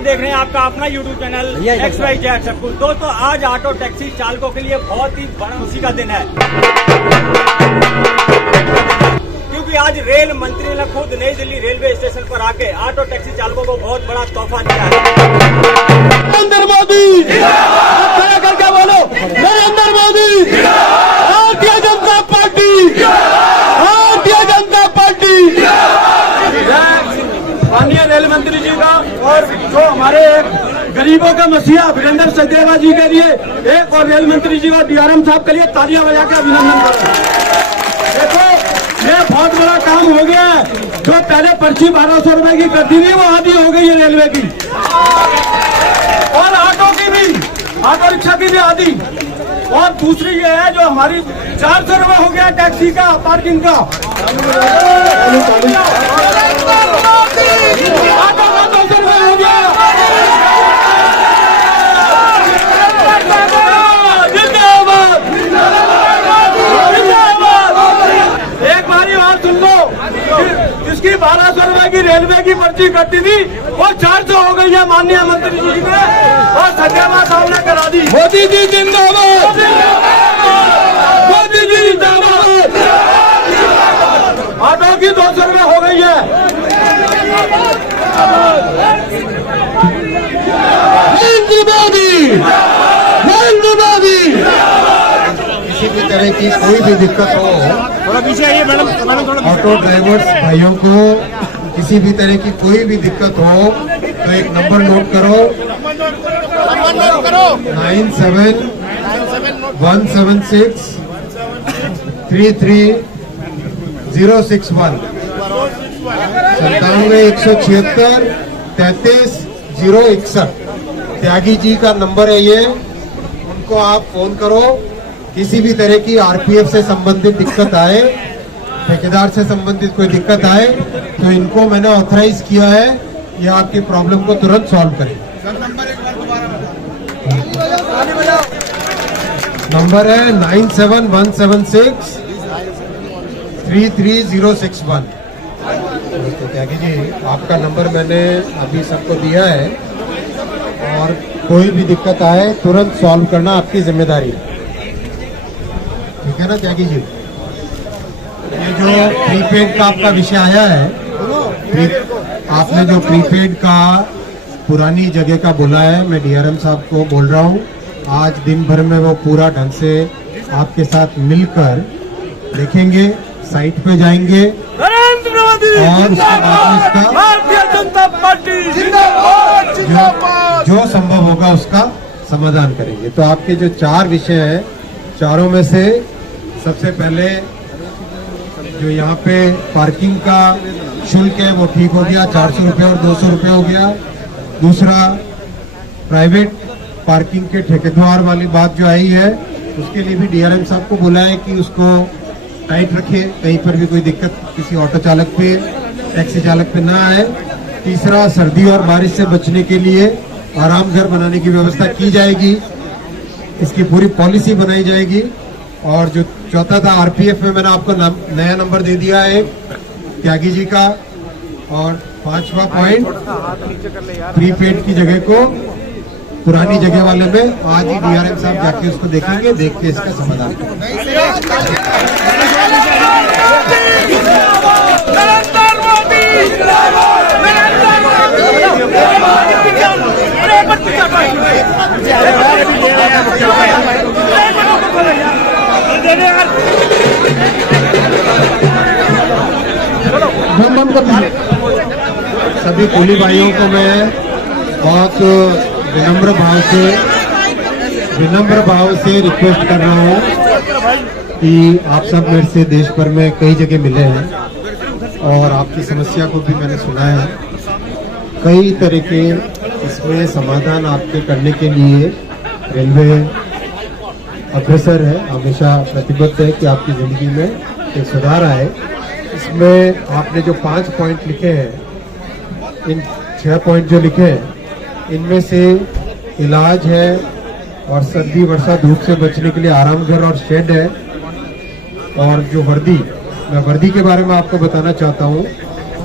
आप देख रहे हैं आपका अपना यूट्यूब चैनल XYZ सब कुछ। दोस्तों आज ऑटो टैक्सी चालकों के लिए बहुत ही बड़ा खुशी का दिन है, क्योंकि आज रेल मंत्री ने खुद नई दिल्ली रेलवे स्टेशन पर आके ऑटो टैक्सी चालकों को बहुत बड़ा तोहफा दिया है। नरेंद्र मोदी करके बोलो, नरेंद्र मोदी, भारतीय जनता पार्टी, भारतीय जनता पार्टी। माननीय रेल मंत्री जी का और जो हमारे गरीबों का मसीहा वीरेंद्र सचदेवा जी के लिए एक और रेल मंत्री जी और DRM साहब के लिए तालियां बजा के अभिनंदन करो। देखो ये बहुत बड़ा काम हो गया है। जो पहले पर्ची 1200 रुपए की करती थी वो आधी हो गई है रेलवे की, और ऑटो की भी, ऑटो रिक्शा की भी आधी। और दूसरी ये है जो हमारी 400 रुपए हो गया टैक्सी का, पार्किंग का। ऑटो का 200 रुपए हो गया। जिंदाबाद, जिंदाबाद। एक बारी और सुन लो, जिसकी 1200 रुपए की रेलवे की पर्ची कटती थी वो 400 हो गई है माननीय मंत्री जी ने, और सचदेवा साहब ने करा दी। मोदी जी जिंदाबाद, मोदी जी जिंदाबाद। ऑटो की 200 रुपए हो गई है। किसी भी तरह की कोई भी दिक्कत हो, थोड़ा पीछे आइए मैडम, थोड़ा ऑटो ड्राइवर्स भाइयों को किसी भी तरह की कोई भी दिक्कत हो तो एक नंबर नोट करो, 97-176 33061, 97-176 33-061। त्यागी जी का नंबर है ये, उनको आप फोन करो। किसी भी तरह की RPF से संबंधित दिक्कत आए, ठेकेदार से संबंधित कोई दिक्कत आए तो इनको मैंने ऑथराइज किया है, ये आपकी प्रॉब्लम को तुरंत सॉल्व करें। नंबर है 97-176 33061। तो त्यागी जी आपका नंबर मैंने अभी सबको दिया है, और कोई भी दिक्कत आए तुरंत सॉल्व करना आपकी जिम्मेदारी है, ठीक है ना त्यागी जी। ये जो प्रीपेड का आपका विषय आया है, आपने जो प्रीपेड का पुरानी जगह का बोला है, मैं DRM साहब को बोल रहा हूँ आज दिन भर में वो पूरा ढंग से आपके साथ मिलकर देखेंगे, साइट पे जाएंगे नरेंद्र मोदी और उसके बाद इसका भारतीय जनता पार्टी जिंदाबाद, जिंदाबाद। जो संभव होगा उसका समाधान करेंगे। तो आपके जो 4 विषय हैं, चारों में से सबसे पहले जो यहाँ पे पार्किंग का शुल्क है वो ठीक हो गया, 400 रुपये और 200 रुपये हो गया। दूसरा प्राइवेट पार्किंग के ठेकेदार वाली बात जो आई है उसके लिए भी DRM साहब को बोला है कि उसको टाइट रखे, कहीं पर भी कोई दिक्कत किसी ऑटो चालक पे, टैक्सी चालक पे ना आए। तीसरा सर्दी और बारिश से बचने के लिए आराम घर बनाने की व्यवस्था की जाएगी, इसकी पूरी पॉलिसी बनाई जाएगी। और जो चौथा था RPF में मैंने आपको नया नंबर दे दिया है त्यागी जी का। और 5वां पॉइंट प्रीपेड की जगह को पुरानी जगह वाले में आज ही DRM साहब जाके उसको देखेंगे, देख के इसका समाधान सभी कुली भाइयों को मैं बहुत विनम्र भाव से रिक्वेस्ट कर रहा हूँ कि आप सब मेरे से देश भर में कई जगह मिले हैं और आपकी समस्या को भी मैंने सुना है। कई तरह के इसमें समाधान आपके करने के लिए रेलवे अग्रसर है, हमेशा प्रतिबद्ध है कि आपकी जिंदगी में एक सुधार आए। इसमें आपने जो 5 पॉइंट लिखे हैं, इन 6 पॉइंट जो लिखे हैं इनमें से इलाज है और सर्दी वर्षा धूप से बचने के लिए आराम घर और शेड है। और जो वर्दी, मैं वर्दी के बारे में आपको बताना चाहता हूँ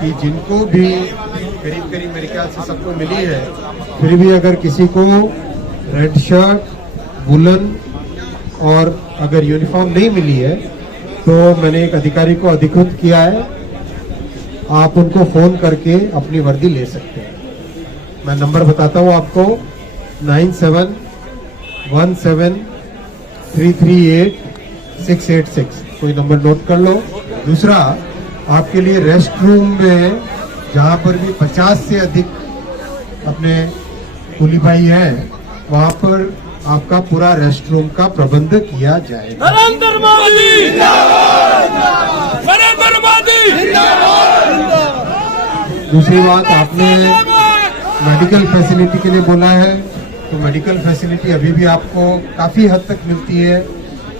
कि जिनको भी करीब करीब मेरे ख्याल से सबको मिली है, फिर भी अगर किसी को रेड शर्ट, वुलन और अगर यूनिफॉर्म नहीं मिली है तो मैंने एक अधिकारी को अधिकृत किया है, आप उनको फोन करके अपनी वर्दी ले सकते हैं। मैं नंबर बताता हूँ आपको, 9717338686, कोई नंबर नोट कर लो। दूसरा, आपके लिए रेस्ट रूम में जहाँ पर भी 50 से अधिक अपने कुली भाई हैं, वहाँ पर आपका पूरा रेस्ट रूम का प्रबंध किया जाएगा। नरेंद्र मोदी जिंदाबाद, नरेंद्र मोदी जिंदाबाद। दूसरी बात, आपने मेडिकल फैसिलिटी के लिए बोला है, तो मेडिकल फैसिलिटी अभी भी आपको काफी हद तक मिलती है।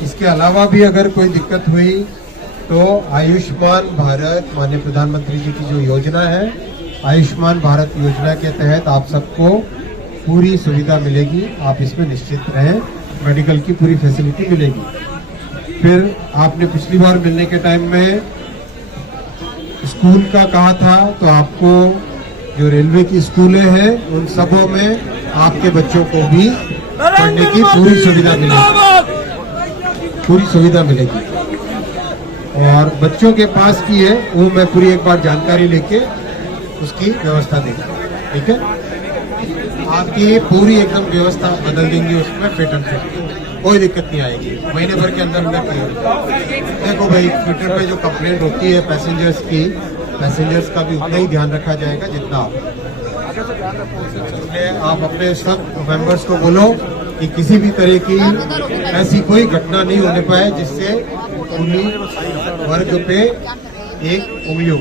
इसके अलावा भी अगर कोई दिक्कत हुई तो आयुष्मान भारत, माननीय प्रधानमंत्री जी की जो योजना है, आयुष्मान भारत योजना के तहत आप सबको पूरी सुविधा मिलेगी, आप इसमें निश्चित रहें, मेडिकल की पूरी फैसिलिटी मिलेगी। फिर आपने पिछली बार मिलने के टाइम में स्कूल का कहा था, तो आपको जो रेलवे की स्कूलें हैं उन सबों में आपके बच्चों को भी पढ़ने की पूरी सुविधा मिलेगी, पूरी सुविधा मिलेगी। और बच्चों के पास की है वो मैं पूरी एक बार जानकारी लेके उसकी व्यवस्था देंगे, ठीक है। आपकी पूरी एकदम व्यवस्था बदल देंगे, उसमें फिट एंड फिट, कोई दिक्कत नहीं आएगी, महीने भर के अंदर अंदर क्लियर। देखो भाई, ट्विटर पे जो कंप्लेंट होती है पैसेंजर्स की, पैसेंजर्स का भी उतना ही ध्यान रखा जाएगा जितना आप, इसलिए आप अपने सब मेंबर्स को बोलो कि किसी भी तरह की ऐसी कोई घटना नहीं होने पाए जिससे कुली वर्ग पे एक उंगली हो।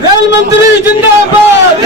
रेल मंत्री जिंदाबाद,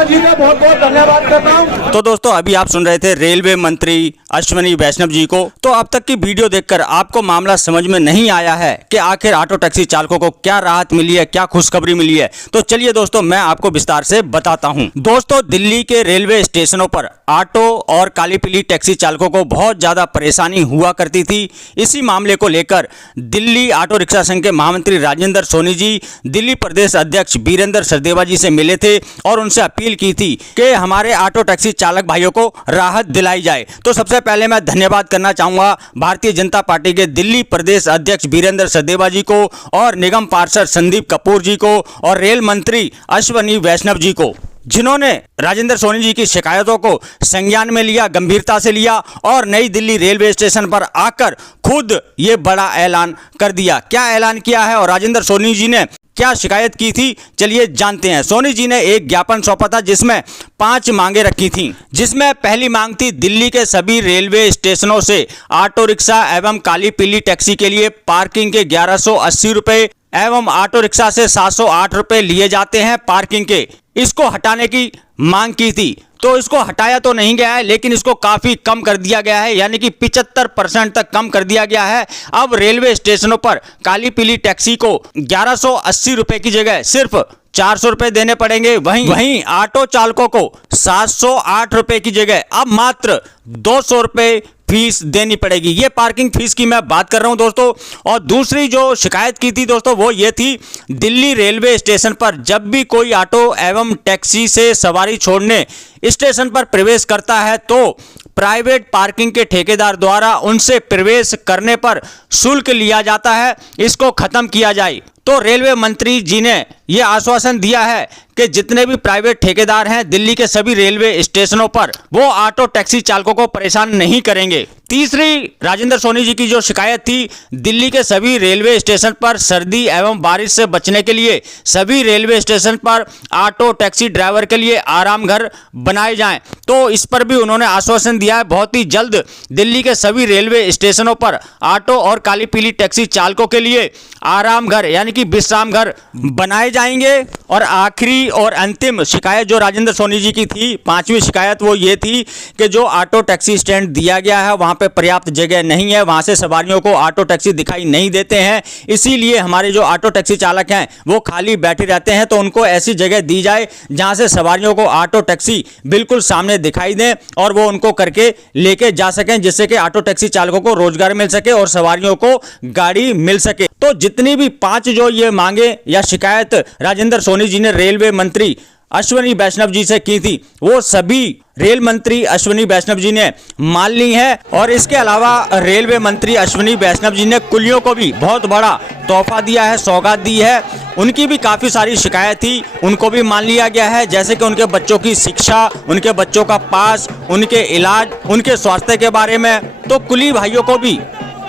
जी का बहुत बहुत धन्यवाद करता हूँ। तो दोस्तों, अभी आप सुन रहे थे रेलवे मंत्री अश्विनी वैष्णव जी को। तो अब तक की वीडियो देखकर आपको मामला समझ में नहीं आया है कि आखिर ऑटो टैक्सी चालकों को क्या राहत मिली है, क्या खुशखबरी मिली है, तो चलिए दोस्तों मैं आपको विस्तार से बताता हूं। दोस्तों, दिल्ली के रेलवे स्टेशनों पर ऑटो और काली पीली टैक्सी चालकों को बहुत ज्यादा परेशानी हुआ करती थी। इसी मामले को लेकर दिल्ली ऑटो रिक्शा संघ के महामंत्री राजेंद्र सोनी जी दिल्ली प्रदेश अध्यक्ष वीरेंद्र सचदेवा जी से मिले थे और उनसे अपील की थी कि हमारे ऑटो टैक्सी चालक भाइयों को राहत दिलाई जाए। तो सबसे पहले मैं धन्यवाद करना चाहूंगा भारतीय जनता पार्टी के दिल्ली प्रदेश अध्यक्ष वीरेंद्र सचदेवा जी को और निगम पार्षद संदीप कपूर जी को और रेल मंत्री अश्विनी वैष्णव जी को, जिन्होंने राजेंद्र सोनी जी की शिकायतों को संज्ञान में लिया, गंभीरता से लिया और नई दिल्ली रेलवे स्टेशन पर आकर खुद ये बड़ा ऐलान कर दिया। क्या ऐलान किया है और राजेंद्र सोनी जी ने क्या शिकायत की थी, चलिए जानते हैं। सोनी जी ने एक ज्ञापन सौंपा था जिसमें 5 मांगे रखी थी, जिसमें पहली मांग थी दिल्ली के सभी रेलवे स्टेशनों से ऑटो रिक्शा एवं काली पीली टैक्सी के लिए पार्किंग के 1180 रुपए एवं ऑटो रिक्शा से 708 रुपए लिए जाते हैं पार्किंग के, इसको हटाने की मांग की थी। तो इसको हटाया तो नहीं गया है, लेकिन इसको काफी कम कर दिया गया है, यानी कि 75% तक कम कर दिया गया है। अब रेलवे स्टेशनों पर काली पीली टैक्सी को 1180 रुपए की जगह सिर्फ 400 रुपए देने पड़ेंगे। वहीं ऑटो चालकों को 708 रुपए की जगह अब मात्र 200 रुपए फीस देनी पड़ेगी। ये पार्किंग फीस की मैं बात कर रहा हूं दोस्तों। और दूसरी जो शिकायत की थी दोस्तों वो ये थी, दिल्ली रेलवे स्टेशन पर जब भी कोई ऑटो एवं टैक्सी से सवारी छोड़ने स्टेशन पर प्रवेश करता है तो प्राइवेट पार्किंग के ठेकेदार द्वारा उनसे प्रवेश करने पर शुल्क लिया जाता है, इसको खत्म किया जाए। तो रेलवे मंत्री जी ने यह आश्वासन दिया है कि जितने भी प्राइवेट ठेकेदार हैं दिल्ली के सभी रेलवे स्टेशनों पर वो ऑटो टैक्सी चालकों को परेशान नहीं करेंगे। तीसरी राजेंद्र सोनी जी की जो शिकायत थी, दिल्ली के सभी रेलवे स्टेशन पर सर्दी एवं बारिश से बचने के लिए सभी रेलवे स्टेशन पर ऑटो टैक्सी ड्राइवर के लिए आराम घर बनाए जाएं। तो इस पर भी उन्होंने आश्वासन दिया है, बहुत ही जल्द दिल्ली के सभी रेलवे स्टेशनों पर ऑटो और काली पीली टैक्सी चालकों के लिए आराम घर यानी कि की विश्राम घर बनाए जाएंगे। और आखिरी और अंतिम शिकायत जो राजेंद्र सोनी जी की थी, 5वीं शिकायत, वो ये थी कि जो ऑटो टैक्सी स्टैंड दिया गया है वहाँ पे पर्याप्त जगह नहीं है, वहाँ से सवारियों को ऑटो टैक्सी दिखाई नहीं देते हैं, इसीलिए हमारे जो ऑटो टैक्सी चालक हैं वो खाली बैठे रहते हैं। तो उनको ऐसी जगह दी जाए जहाँ से सवारियों को ऑटो टैक्सी बिल्कुल सामने दिखाई दें और वो उनको करके लेके जा सकें, जिससे कि ऑटो टैक्सी चालकों को रोजगार मिल सके और सवारियों को गाड़ी मिल सके। तो जितनी भी 5 जो ये मांगे या शिकायत राजेंद्र सोनी जी ने रेलवे मंत्री अश्विनी वैष्णव जी से की थी, वो सभी रेल मंत्री अश्विनी वैष्णव जी ने मान ली है। और इसके अलावा रेलवे मंत्री अश्विनी वैष्णव जी ने कुलियों को भी बहुत बड़ा तोहफा दिया है, सौगात दी है। उनकी भी काफ़ी सारी शिकायत थी, उनको भी मान लिया गया है, जैसे कि उनके बच्चों की शिक्षा, उनके बच्चों का पास, उनके इलाज, उनके स्वास्थ्य के बारे में। तो कुली भाइयों को भी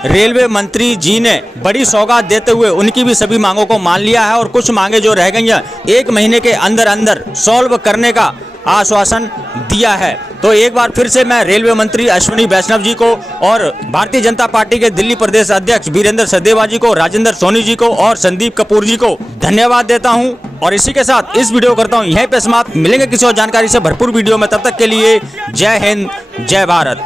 रेलवे मंत्री जी ने बड़ी सौगात देते हुए उनकी भी सभी मांगों को मान लिया है और कुछ मांगे जो रह गई हैं 1 महीने के अंदर अंदर सॉल्व करने का आश्वासन दिया है। तो एक बार फिर से मैं रेलवे मंत्री अश्विनी वैष्णव जी को और भारतीय जनता पार्टी के दिल्ली प्रदेश अध्यक्ष वीरेंद्र सचदेवा जी को, राजेंद्र सोनी जी को और संदीप कपूर जी को धन्यवाद देता हूं। और इसी के साथ इस वीडियो करता हूं यहीं पे समाप्त। मिलेंगे किसी और जानकारी से भरपूर वीडियो में, तब तक के लिए जय हिंद, जय भारत।